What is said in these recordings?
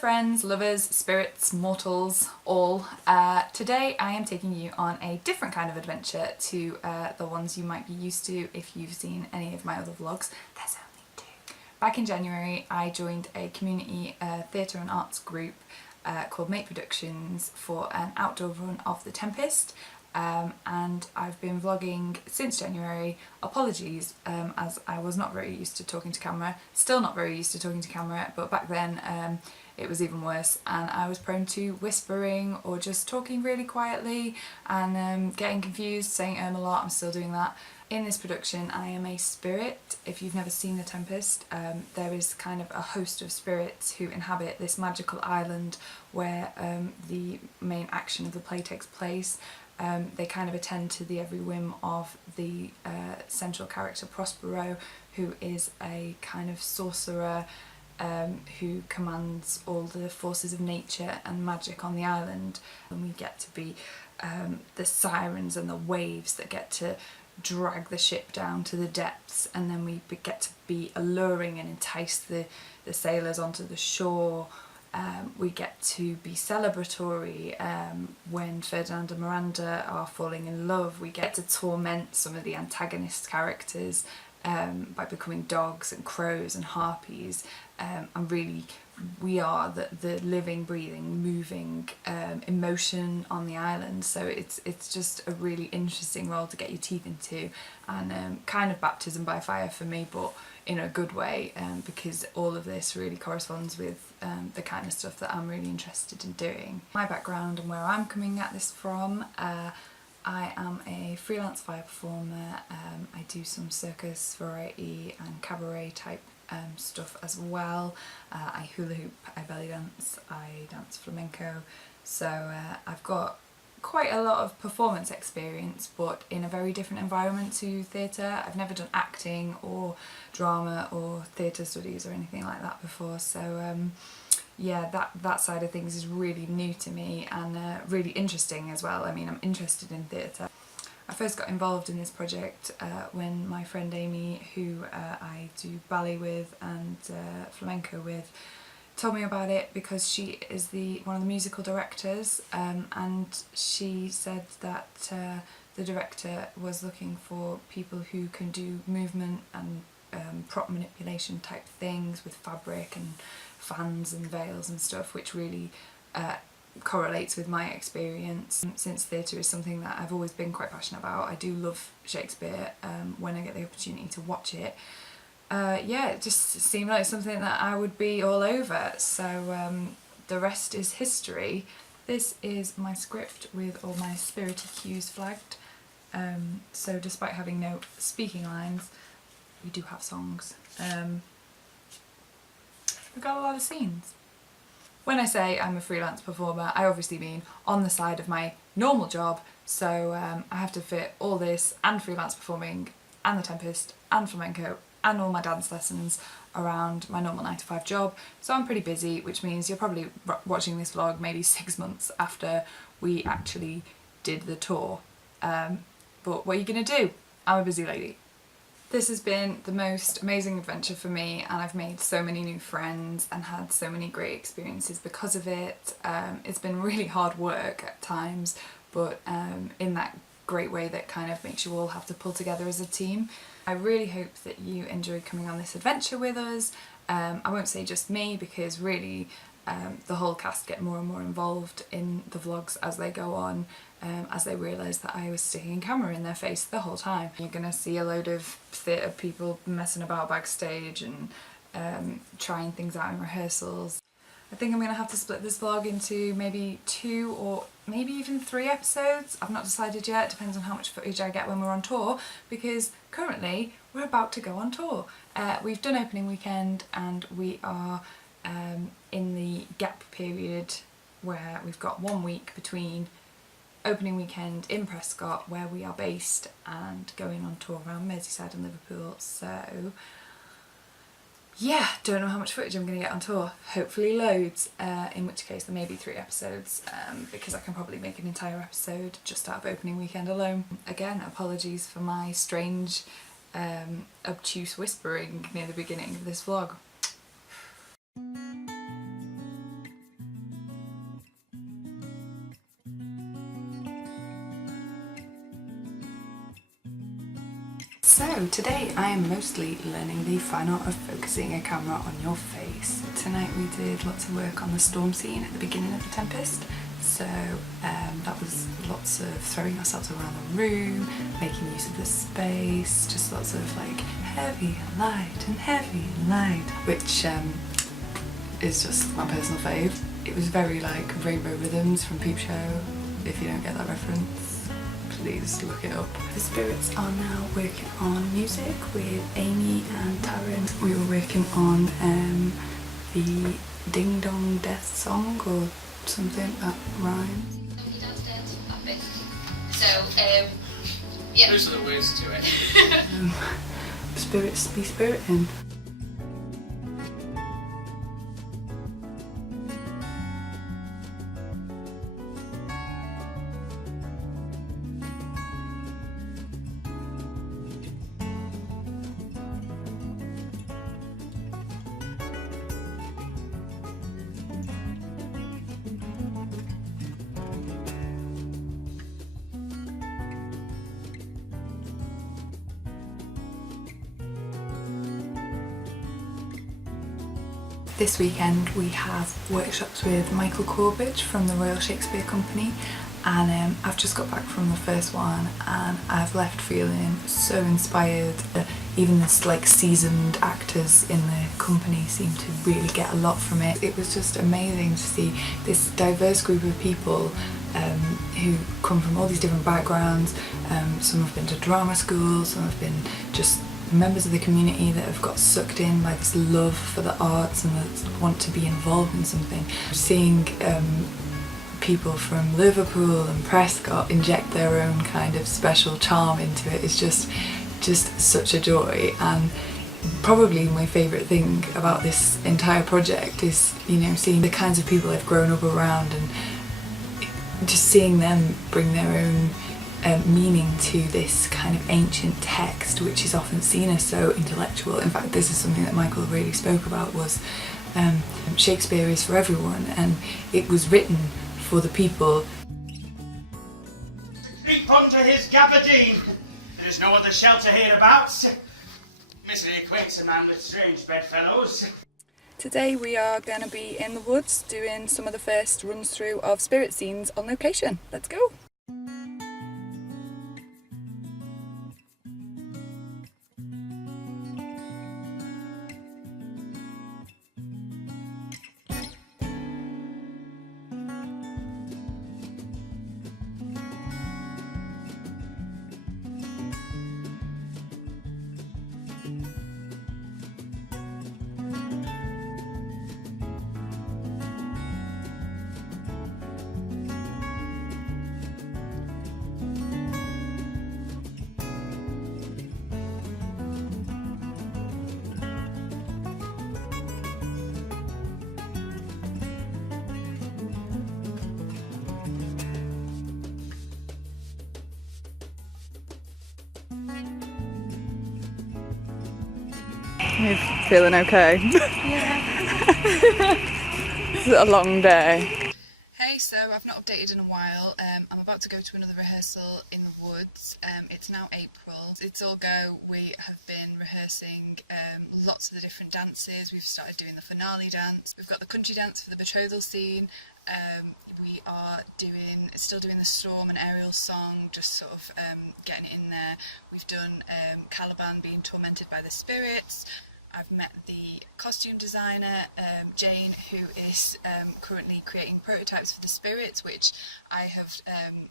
friends, lovers, spirits, mortals, all. Today I am taking you on a different kind of adventure to the ones you might be used to if you've seen any of my other vlogs. There's only two. Back in January I joined a community theatre and arts group called Make Productions for an outdoor run of the Tempest. And I've been vlogging since January. Apologies, as I was not very used to talking to camera, still not very used to talking to camera, but back then it was even worse, and I was prone to whispering or just talking really quietly and getting confused, saying a lot. I'm still doing that. In this production I am a spirit. If you've never seen The Tempest, there is kind of a host of spirits who inhabit this magical island where the main action of the play takes place. They kind of attend to the every whim of the central character Prospero, who is a kind of sorcerer who commands all the forces of nature and magic on the island. And we get to be the sirens and the waves that get to drag the ship down to the depths, and then we get to be alluring and entice the sailors onto the shore. We get to be celebratory when Ferdinand and Miranda are falling in love. We get to torment some of the antagonist characters by becoming dogs and crows and harpies, and really we are the living, breathing, moving emotion on the island. So it's just a really interesting role to get your teeth into, and kind of baptism by fire for me, but in a good way, because all of this really corresponds with the kind of stuff that I'm really interested in doing. My background and where I'm coming at this from, I am a freelance fire performer. I do some circus, variety and cabaret type stuff as well. I hula hoop, I belly dance, I dance flamenco, so I've got quite a lot of performance experience, but in a very different environment to theatre. I've never done acting or drama or theatre studies or anything like that before, so yeah, that side of things is really new to me and really interesting as well. I mean, I'm interested in theatre. I first got involved in this project when my friend Amy, who I do ballet with and flamenco with, told me about it, because she is one of the musical directors, and she said that the director was looking for people who can do movement and prop manipulation type things with fabric and fans and veils and stuff, which really correlates with my experience. Since theatre is something that I've always been quite passionate about, I do love Shakespeare when I get the opportunity to watch it. Yeah, it just seemed like something that I would be all over, so the rest is history. This is my script with all my spirity cues flagged, so despite having no speaking lines, we do have songs. We've got a lot of scenes. When I say I'm a freelance performer, I obviously mean on the side of my normal job, so I have to fit all this and freelance performing and The Tempest and flamenco and all my dance lessons around my normal 9-to-5 job. So I'm pretty busy, which means you're probably watching this vlog maybe 6 months after we actually did the tour. But what are you gonna do? I'm a busy lady. This has been the most amazing adventure for me, and I've made so many new friends and had so many great experiences because of it. It's been really hard work at times, but in that great way that kind of makes you all have to pull together as a team. I really hope that you enjoyed coming on this adventure with us. I won't say just me, because really the whole cast get more and more involved in the vlogs as they go on, as they realise that I was sticking a camera in their face the whole time. You're going to see a load of theatre people messing about backstage and trying things out in rehearsals. I think I'm going to have to split this vlog into maybe 2 or maybe even 3 episodes. I've not decided yet, depends on how much footage I get when we're on tour, because currently we're about to go on tour. We've done opening weekend and we are in the gap period where we've got 1 week between opening weekend in Prescott, where we are based, and going on tour around Merseyside and Liverpool. So yeah, don't know how much footage I'm going to get on tour. Hopefully loads, in which case there may be 3 episodes, because I can probably make an entire episode just out of opening weekend alone. Again, apologies for my strange obtuse whispering near the beginning of this vlog. So today I am mostly learning the fine art of focusing a camera on your face. Tonight we did lots of work on the storm scene at the beginning of the Tempest. So that was lots of throwing ourselves around the room, making use of the space, just lots of like heavy and light and heavy and light, which is just my personal fave. It was very like Rainbow Rhythms from Peep Show. If you don't get that reference, please look it up. The Spirits are now working on music with Amy and Darren. We were working on the Ding Dong Death Song or something that rhymes. So, yeah. Those are the words to it. Spirits be spiriting. This weekend we have workshops with Michael Corbridge from the Royal Shakespeare Company, and I've just got back from the first one and I've left feeling so inspired. Even the like seasoned actors in the company seem to really get a lot from it. It was just amazing to see this diverse group of people who come from all these different backgrounds. Some have been to drama school, some have been just members of the community that have got sucked in by this love for the arts and that want to be involved in something. Seeing people from Liverpool and Prescott inject their own kind of special charm into it is just such a joy. And probably my favourite thing about this entire project is, you know, seeing the kinds of people I've grown up around and just seeing them bring their own meaning to this kind of ancient text, which is often seen as so intellectual. In fact, this is something that Michael really spoke about, was Shakespeare is for everyone, and it was written for the people. Creep onto his gabardine. There is no other shelter hereabouts. Misery acquaints a man with strange bedfellows. Today we are going to be in the woods doing some of the first runs through of spirit scenes on location. Let's go! You feeling okay? Yeah. It's a long day. Hey, so I've not updated in a while. I'm about to go to another rehearsal in the woods. It's now April. It's all go. We have been rehearsing lots of the different dances. We've started doing the finale dance. We've got the country dance for the betrothal scene. We are still doing the storm and aerial song, just sort of getting it in there. We've done Caliban being tormented by the spirits. I've met the costume designer, Jane, who is currently creating prototypes for the spirits, which I have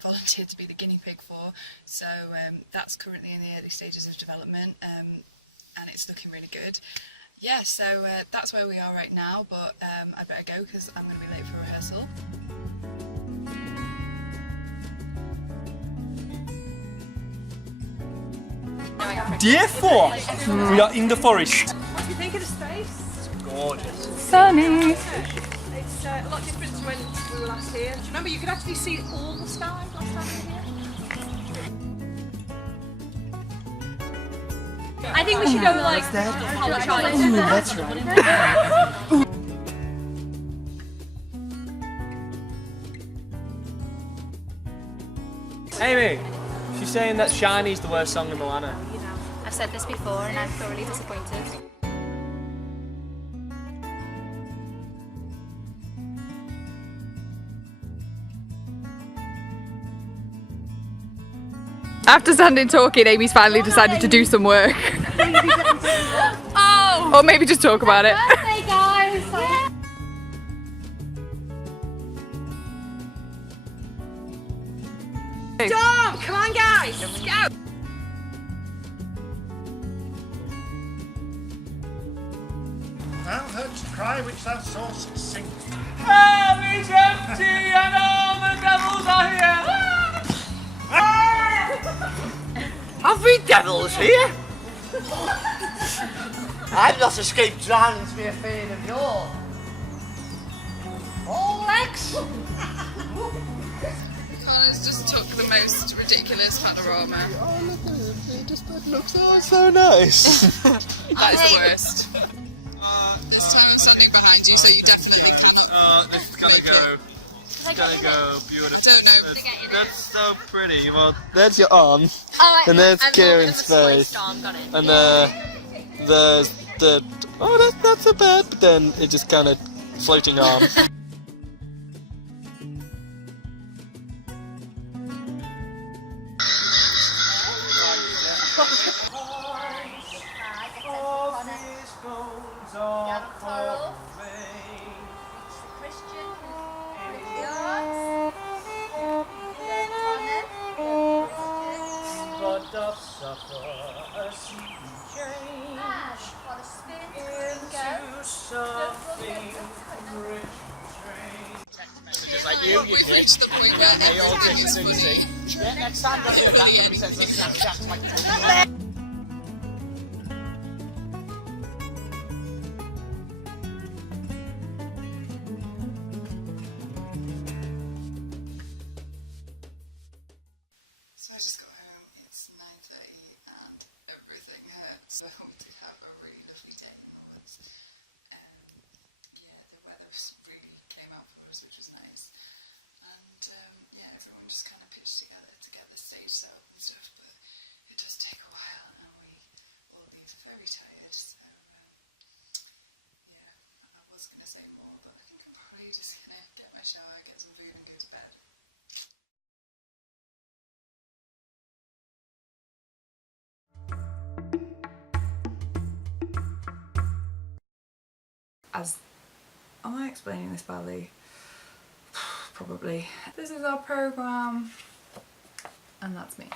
volunteered to be the guinea pig for. So that's currently in the early stages of development, and it's looking really good. Yeah, so that's where we are right now, but I better go because I'm going to be late for rehearsal. Dear Force, we are in the forest. What do you think of the space? Gorgeous. Sunny! It's a lot different to when we were last here. Do you remember you could actually see all the sky last time we were here? I think we should go like apologise. That's right. Amy, she's saying that Shiny's the worst song in Moana. You know, I said this before and I'm thoroughly disappointed. After standing talking, Amy's finally decided to do some work. Oh! Or maybe just talk about it. Birthday, guys! Dom, come on guys, let's go! Thou heardst cry which thou saw'st sink. Hell is empty and all the devils are here! Have we devils here? I've not escaped drowning to be afraid of your all legs. Connor's just took the most ridiculous panorama. Oh, look at it. That looks so nice. That is the worst. This time I'm standing behind you, so you definitely cannot. This is gonna go. Gonna go beautiful. Don't know. That's so pretty. Well, there's your arm, and there's Kieran's face, and there's the. Oh, that's not so bad. But then it just kind of floating arm. Just like you We've reached the point where everything is funny. Yeah, next time don't do that. Gonna be sent to Snapchat like. So I just got home, it's 9:30 and everything hurts, so we have a really lovely day in the woods. Yeah, the weather really came out for us, which was nice. And yeah, everyone just kind of pitched together to get the stage set up and stuff, but it does take a while and we will be very tired, so yeah, I was going to say more, but I think I'm probably just going to get my shower, get some food and go to bed. As am I explaining this badly? Probably. This is our programme and that's me.